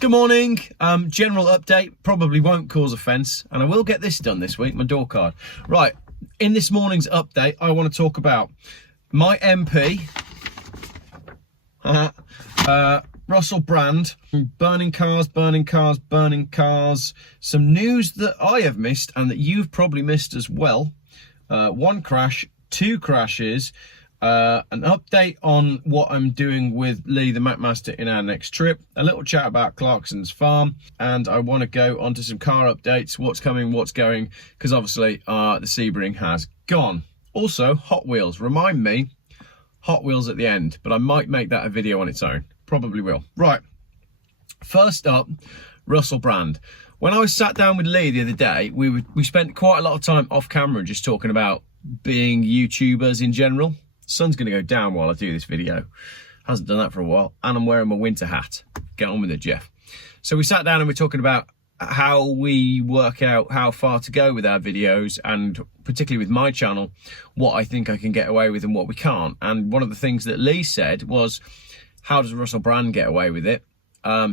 Good morning. General update, probably won't cause offence, and I will get this done this week, my door card. Right, in this morning's update, I want to talk about my MP, Russell Brand, burning cars, some news that I have missed and that you've probably missed as well. One crash, two crashes, an update on what I'm doing with Lee the Mapmaster in our next trip, a little chat about Clarksons Farm, and I want to go onto some car updates, what's coming, what's going, because obviously the Sebring has gone. Also, Hot Wheels, remind me, Hot Wheels at the end, but I might make that a video on its own, probably will. Right, first up, Russell Brand. When I was sat down with Lee the other day, we spent quite a lot of time off camera just talking about being YouTubers in general. Sun's going to go down while I do this video. Hasn't done that for a while. And I'm wearing my winter hat. Get on with it, Geoff. So we sat down and we're talking about how we work out how far to go with our videos, and particularly with my channel, what I think I can get away with and what we can't. And one of the things that Lee said was, how does Russell Brand get away with it?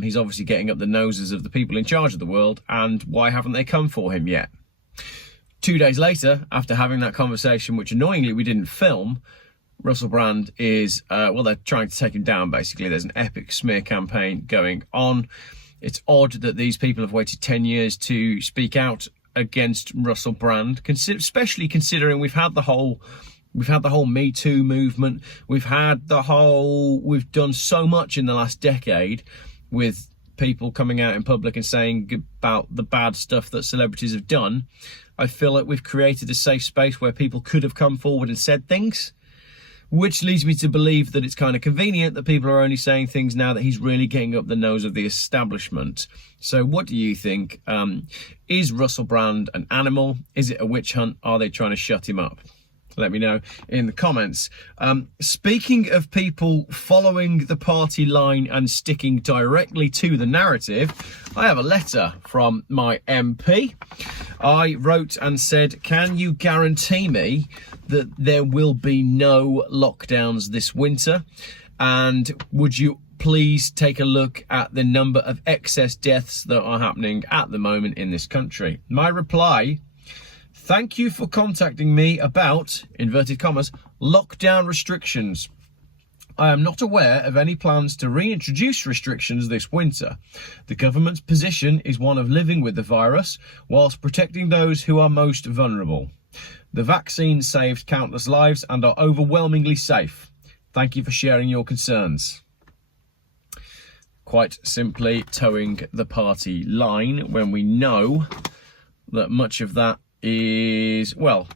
He's obviously getting up the noses of the people in charge of the world, and why haven't they come for him yet? 2 days later, after having that conversation, which annoyingly we didn't film, Russell Brand is, well, they're trying to take him down, basically. There's an epic smear campaign going on. It's odd that these people have waited 10 years to speak out against Russell Brand, especially considering we've had the whole Me Too movement. We've done so much in the last decade with people coming out in public and saying about the bad stuff that celebrities have done. I feel like we've created a safe space where people could have come forward and said things, which leads me to believe that it's kind of convenient that people are only saying things now that he's really getting up the nose of the establishment. So what do you think? Is Russell Brand an animal? Is it a witch hunt? Are they trying to shut him up? Let me know in the comments. Speaking of people following the party line and sticking directly to the narrative, I have a letter from my MP. I wrote and said, can you guarantee me that there will be no lockdowns this winter? And would you please take a look at the number of excess deaths that are happening at the moment in this country? My reply: thank you for contacting me about, inverted commas, lockdown restrictions. I am not aware of any plans to reintroduce restrictions this winter. The government's position is one of living with the virus whilst protecting those who are most vulnerable. The vaccine saved countless lives and are overwhelmingly safe. Thank you for sharing your concerns. Quite simply towing the party line when we know that much of that is, well,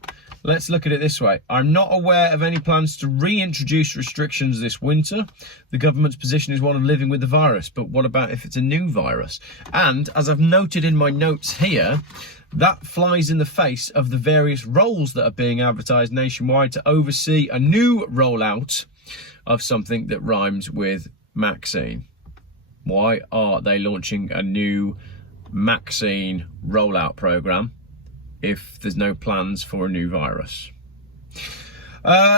let's look at it this way. I'm not aware of any plans to reintroduce restrictions this winter. The government's position is one of living with the virus, but what about if it's a new virus? And as I've noted in my notes here, that flies in the face of the various roles that are being advertised nationwide to oversee a new rollout of something that rhymes with Maxine. Why are they launching a new Maxine rollout program if there's no plans for a new virus?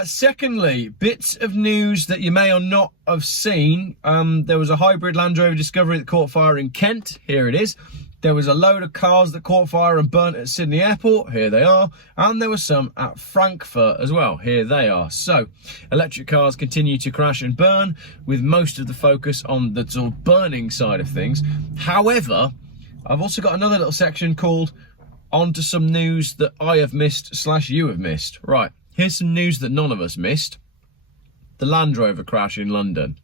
Secondly, bits of news that you may or not have seen. There was a hybrid Land Rover Discovery that caught fire in Kent. Here it is. There was a load of cars that caught fire and burnt at Sydney Airport. Here they are. And there were some at Frankfurt as well. Here they are. So, electric cars continue to crash and burn, with most of the focus on the sort of burning side of things. However, I've also got another little section called onto some news that I have missed / you have missed. Right, here's some news that none of us missed. The Land Rover crash in London.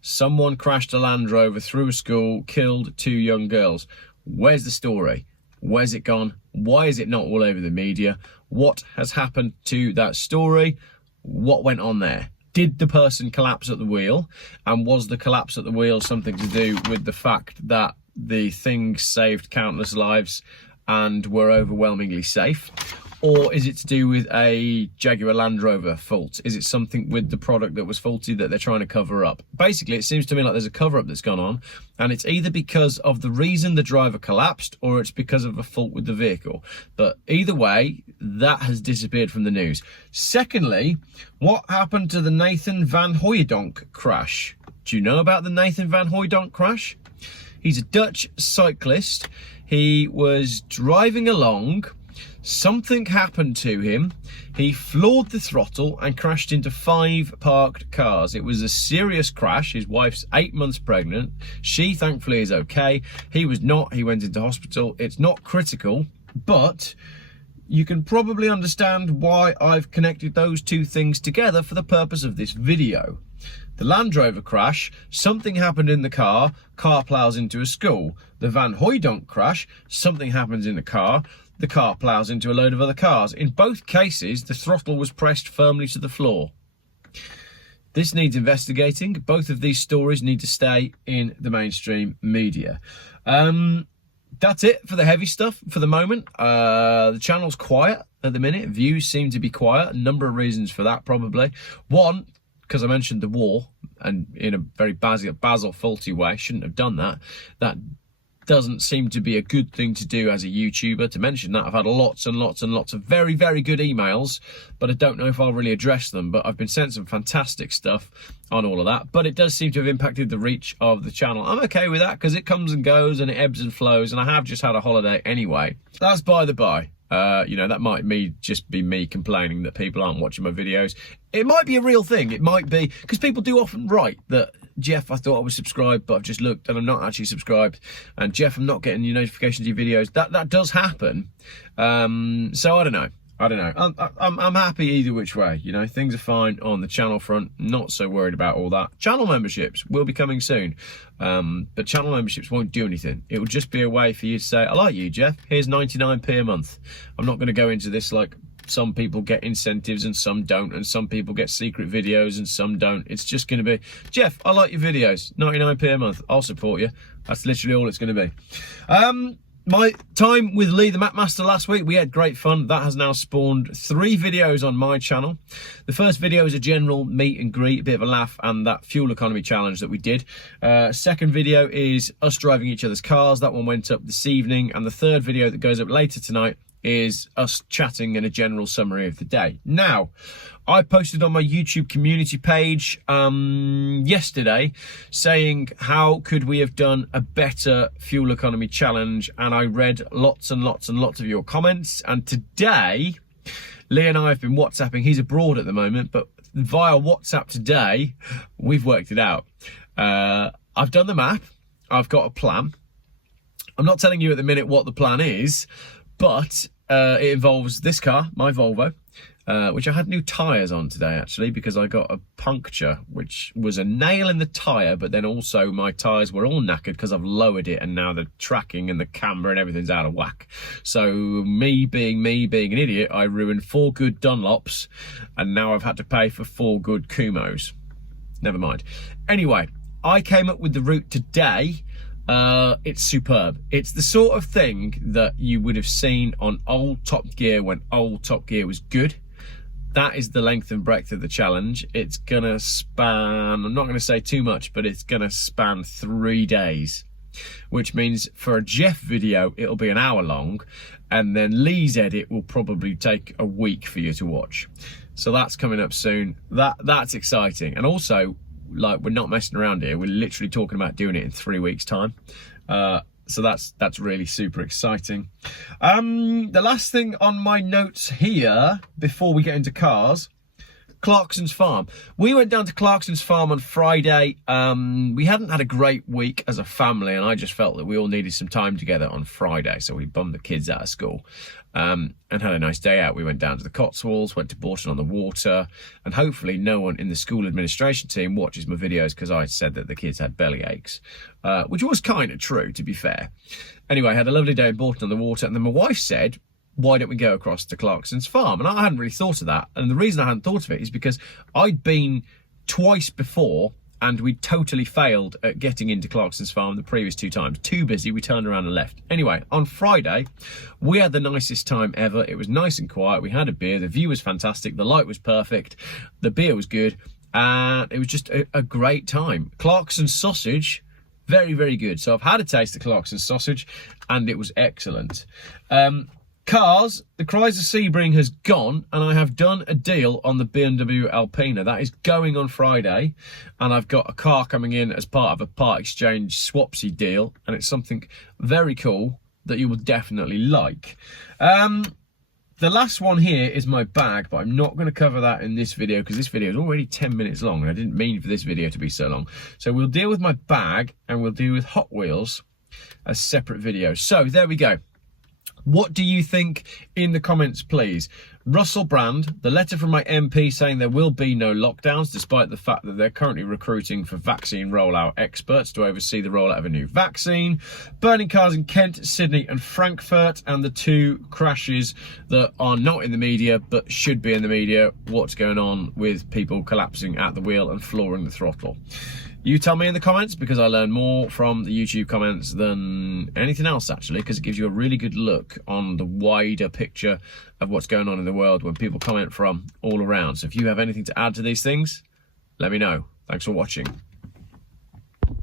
Someone crashed a Land Rover through a school, killed 2 young girls. Where's the story? Where's it gone? Why is it not all over the media? What has happened to that story? What went on there? Did the person collapse at the wheel? And was the collapse at the wheel something to do with the fact that the thing saved countless lives and were overwhelmingly safe? Or is it to do with a Jaguar Land Rover fault? Is it something with the product that was faulty that they're trying to cover up? Basically, it seems to me like there's a cover-up that's gone on, and it's either because of the reason the driver collapsed or it's because of a fault with the vehicle. But either way, that has disappeared from the news. Secondly, what happened to the Nathan van Hooijdonk crash? Do you know about the Nathan Van Hooydonk crash? He's a Dutch cyclist. He was driving along. Something happened to him. He floored the throttle and crashed into 5 parked cars. It was a serious crash. His wife's 8 months pregnant. She thankfully is okay. He was not. He went into hospital. It's not critical, but you can probably understand why I've connected those two things together for the purpose of this video. The Land Rover crash, something happened in the car plows into a school. The Van Hooydonk crash, something happens in the car plows into a load of other cars. In both cases, the throttle was pressed firmly to the floor. This needs investigating. Both of these stories need to stay in the mainstream media. That's it for the heavy stuff for the moment. The channel's quiet at the minute. Views seem to be quiet. A number of reasons for that, probably. One, because I mentioned the war, and in a very Basil faulty way. Shouldn't have done that. That doesn't seem to be a good thing to do as a YouTuber, to mention that. I've had lots and lots and lots of very, very good emails, but I don't know if I'll really address them. But I've been sent some fantastic stuff on all of that. But it does seem to have impacted the reach of the channel. I'm okay with that because it comes and goes and it ebbs and flows, and I have just had a holiday anyway. That's by the by. You know, that might just be me complaining that people aren't watching my videos. It might be a real thing. It might be, because people do often write that, Geoff, I thought I was subscribed, but I've just looked and I'm not actually subscribed. And Geoff, I'm not getting your notifications of your videos. That does happen. So I don't know. I'm happy either which way. You know, things are fine on the channel front. Not so worried about all that. Channel memberships will be coming soon. But channel memberships won't do anything. It will just be a way for you to say, I like you, Geoff. Here's 99p a month. I'm not going to go into this like some people get incentives and some don't, and some people get secret videos and some don't. It's just going to be, Geoff, I like your videos. 99p a month. I'll support you. That's literally all it's going to be. My time with Lee, the Mapmaster, last week, we had great fun. That has now spawned 3 videos on my channel. The first video is a general meet and greet, a bit of a laugh, and that fuel economy challenge that we did. Second video is us driving each other's cars. That one went up this evening. And the third video that goes up later tonight is us chatting and a general summary of the day. Now, I posted on my YouTube community page yesterday saying how could we have done a better fuel economy challenge, and I read lots and lots and lots of your comments. And today, Lee and I have been WhatsApping. He's abroad at the moment, but via WhatsApp today, we've worked it out. I've done the map. I've got a plan. I'm not telling you at the minute what the plan is, but it involves this car, my Volvo, which I had new tyres on today, actually, because I got a puncture, which was a nail in the tyre, but then also my tyres were all knackered because I've lowered it, and now the tracking and the camber and everything's out of whack. So me being an idiot, I ruined 4 good Dunlops, and now I've had to pay for 4 good Kumos. Never mind. Anyway, I came up with the route today. It's superb. It's the sort of thing that you would have seen on old Top Gear when old Top Gear was good. That is the length and breadth of the challenge. It's gonna span, I'm not gonna say too much, but it's gonna span 3 days, which means for a Geoff video, it'll be an hour long, and then Lee's edit will probably take a week for you to watch. So that's coming up soon. That's exciting. And also, like, we're not messing around here. We're literally talking about doing it in 3 weeks' time. So that's really super exciting. The last thing on my notes here, before we get into cars, Clarksons Farm. We went down to Clarksons Farm on Friday. We hadn't had a great week as a family, and I just felt that we all needed some time together on Friday, so we bummed the kids out of school and had a nice day out. We went down to the Cotswolds, went to Bourton-on-the-Water, and hopefully no one in the school administration team watches my videos because I said that the kids had belly aches, which was kind of true, to be fair. Anyway, I had a lovely day in Bourton-on-the-Water, and then my wife said, why don't we go across to Clarksons Farm? And I hadn't really thought of that. And the reason I hadn't thought of it is because I'd been twice before and we totally failed at getting into Clarksons Farm the previous 2 times. Too busy, we turned around and left. Anyway, on Friday, we had the nicest time ever. It was nice and quiet. We had a beer. The view was fantastic. The light was perfect. The beer was good. And it was just a great time. Clarksons sausage, very, very good. So I've had a taste of Clarksons sausage and it was excellent. Cars, the Chrysler Sebring has gone, and I have done a deal on the BMW Alpina. That is going on Friday, and I've got a car coming in as part of a part exchange swapsy deal, and it's something very cool that you will definitely like. The last one here is my bag, but I'm not going to cover that in this video because this video is already 10 minutes long, and I didn't mean for this video to be so long. So we'll deal with my bag, and we'll deal with Hot Wheels as separate videos. So there we go. What do you think in the comments, please? Russell Brand, the letter from my MP saying there will be no lockdowns, despite the fact that they're currently recruiting for vaccine rollout experts to oversee the rollout of a new vaccine. Burning cars in Kent, Sydney and Frankfurt, and the 2 crashes that are not in the media but should be in the media. What's going on with people collapsing at the wheel and flooring the throttle? You tell me in the comments, because I learn more from the YouTube comments than anything else, actually, because it gives you a really good look on the wider picture of what's going on in the world when people comment from all around. So if you have anything to add to these things, let me know. Thanks for watching.